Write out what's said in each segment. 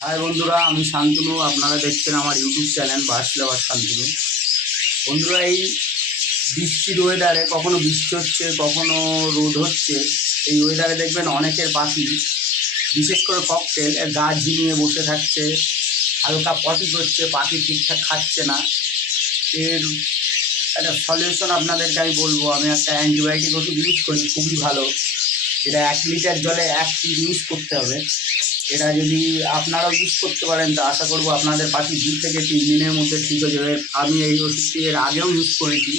High বন্ধুরা, আমি শান্তনু। আপনারা দেখছেন আমার ইউটিউব চ্যানেল বাসলেবার শান্তনু। বন্ধুরা, এই বৃষ্টির ওয়েদারে কখনো বৃষ্টি হচ্ছে, কখনো রোদ হচ্ছে, এই ওয়েদারে দেখবেন অনেকের পাখি, বিশেষ করে ককটেল গা ঝিমিয়ে বসে থাকছে, হালকা পটি করছে পাখি ঠিকঠাক খাচ্ছে না। এর একটা সলিউশন আপনাদেরকে আমি বলব, আমি একটা অ্যান্টিবায়োটিক ওষুধ ইউজ করি খুবই ভালো। যেটা এক লিটার জলে এক ইউজ করতে হবে। এটা যদি আপনারাও ইউজ করতে পারেন, তো আশা করব আপনাদের পাখি দু থেকে তিন দিনের মধ্যে ঠিক হয়ে যাবে। আমি এই ওষুধটি এর আগেও ইউজ করেছি,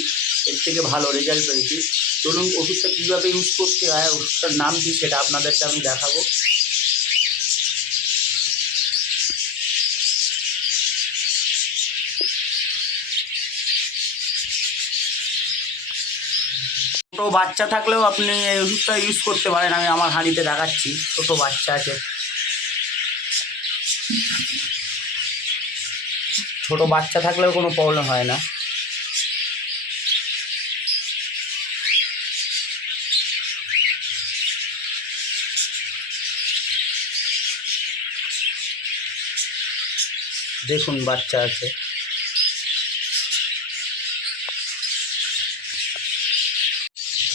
এর থেকে ভালো রেজাল্ট পেয়েছি চলুন, ওষুধটা কীভাবে ইউজ করতে হয়, ওষুধটার নাম কী সেটা আপনাদেরকে আমি দেখাবো। ছোটো বাচ্চা থাকলেও আপনি এই ওষুধটা ইউজ করতে পারেন, আমি আমার হাঁড়িতে দেখাচ্ছি। ছোটো বাচ্চা আছে। ছোট বাচ্চা থাকলেও কোনো প্রবলেম হয় না। দেখুন বাচ্চা আছে।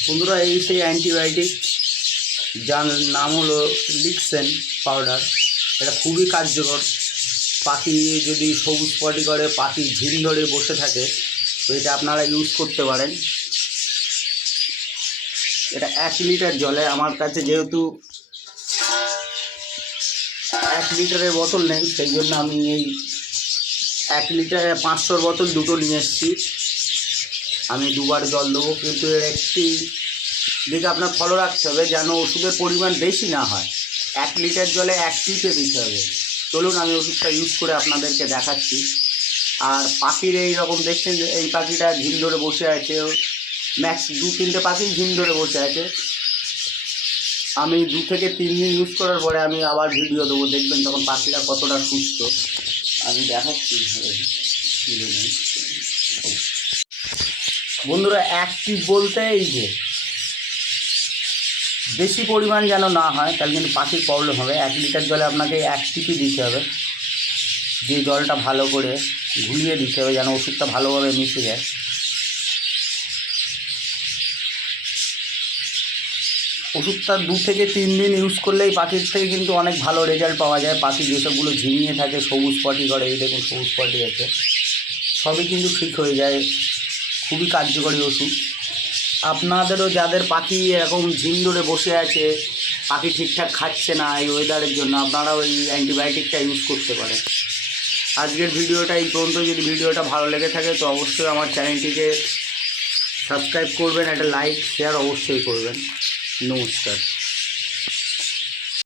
বন্ধুরা, এই সেই অ্যান্টিবায়োটিক যার নাম হলো লিক্সেন পাউডার এটা খুবই কার্যকর। পাখি যদি সবুজ পটি করে, পাখি ঝিম ধরে বসে থাকে, তো এটা আপনারা ইউজ করতে পারেন। এটা এক লিটার জলে, আমার কাছে যেহেতু এক লিটারের বোতল নেই, সেই জন্য আমি এই এক লিটারে পাঁচশোর বোতল দুটো নিয়ে এসেছি। আমি দুবার জল দেবো, কিন্তু এর একটি দিকে আপনার ফলো রাখতে হবে, যেন ওষুধের পরিমাণ বেশি না হয়। এক লিটার জলে এক টিপে দিতে হবে। চলুন, আমি ওষুধটা ইউজ করে আপনাদেরকে দেখাচ্ছি। আর পাখির এই রকম দেখছেন এই পাখিটা ঝিম ধরে বসে আছে। ম্যাক্স দু তিনটে পাখি ঝিম ধরে বসে আছে। আমি দু থেকে তিন দিন ইউজ করার পরে আমি আবার ভিডিও দেবো। দেখবেন তখন পাখিটা কতটা সুস্থ। আমি দেখাচ্ছি বন্ধুরা, এক টিপ বলতে এই যে বেশি পরিমাণ যেন না হয়, তাহলে কিন্তু পাখির প্রবলেম হবে। এক লিটার জলে আপনাকে এক টিপি দিতে হবে। দিয়ে জলটা ভালো করে ঘুলিয়ে দিতে হবে যেন ওষুধটা ভালোভাবে মিশে যায়। ওষুধটা দু থেকে তিন দিন ইউজ করলেই পাখির থেকে কিন্তু অনেক ভালো রেজাল্ট পাওয়া যায়। পাখি যেসবগুলো ঝিমিয়ে থাকে, সবুজ পটি করে, এই দেখুন সবুজ পটি আছে। সবই কিন্তু ঠিক হয়ে যায়। খুবই কার্যকরী ওষুধ। আপনাদেরও যাদের পাখি এরকম ঝিম ধরে বসে আছে, পাখি ঠিকঠাক খাচ্ছে না এই ওয়েদারের জন্য আপনারা ওই অ্যান্টিবায়োটিকটা ইউজ করতে পারেন। আজকের ভিডিওটা এই পর্যন্ত। যদি ভিডিওটা ভালো লেগে থাকে, তো অবশ্যই আমার চ্যানেলটিকে সাবস্ক্রাইব করবেন, একটা লাইক শেয়ার অবশ্যই করবেন। নমস্কার।